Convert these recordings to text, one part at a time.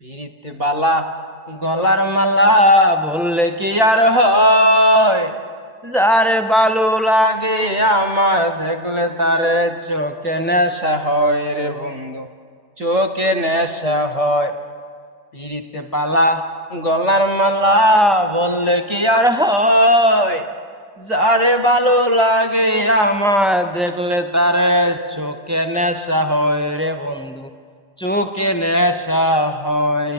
পিরিতে বালা, গলার মালা বললে কি আর হয়? যারে ভালো লাগে আমার দেখলে তারে চোখে নেশা হয় রে বন্ধু, চোখে নেশা হয়। পিরিতে পালা গলার মালা বললে কি আর হয়? যারে ভালো লাগে আমার দেখলে তারে চোখে নেশা হয় রে বন্ধু চোখে নেশা হয়।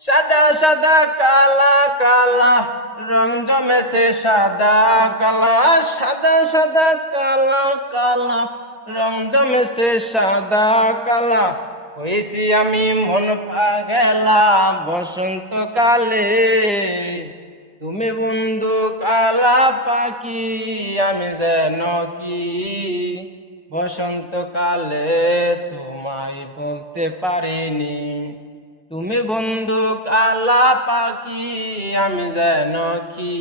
সাদা সাদা, কালা কালা রং জমেছে সাদা, কালা, সাদা সাদা, কালা কালা রং জমেছে সাদা, কালা। হয়েছি আমি মন পাগেলা বসন্তকালে। তুমি বন্ধু কালা পাখি, আমি যেন কি? বসন্তকালে তোমায় বলতে পারিনি। তুমি বন্ধু কালা পাখি, আমি যেন কি?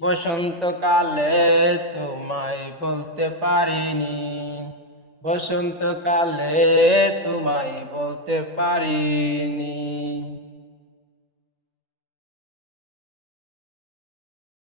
বসন্তকালে তোমায় বলতে পারিনি। বসন্তকালে তোমায় বলতে পারিনি।